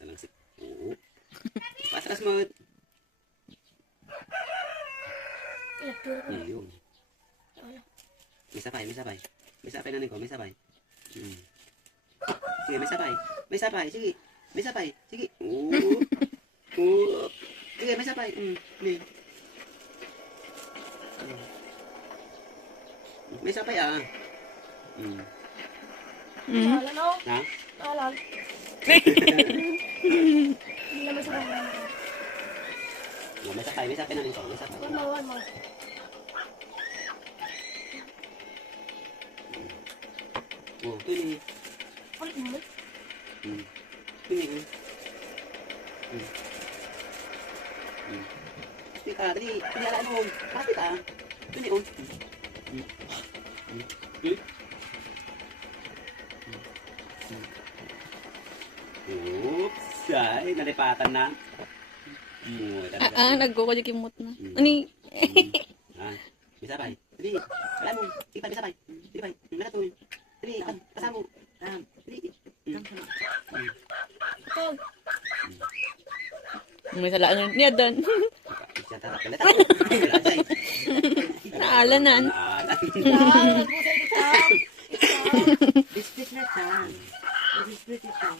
Isa lang si... Oo. Patras mo. Yun. May sabay, may sabay. May sabay nanin ko, may sabay. Sige, may sabay. May sabay, sige. May sabay, sige. Oo. Oo. Sige, may sabay. May sabay ah. Naalala no? Ha? Naalala. Hindi naman sa kanya. May sabay, may sabay nanin ko. May sabay. One more. Oh, tuloy. Ulit mo. Tuloy. Tuloy ka, dali. Tuloy alaan mo. Bakit ah? Tuloy oh. Oops! Ay, nalipatan na. Nagkukulikimot na. Ani? May sabay. Dali. Alaan mo. Sige pa, may sabay. Dali pa. Nakatuloy. Dali, kasama mo. Dali. Ito. May salaan niya doon. Naalanan. Nagpusa ito. Biscuit na siya. Biscuit ito.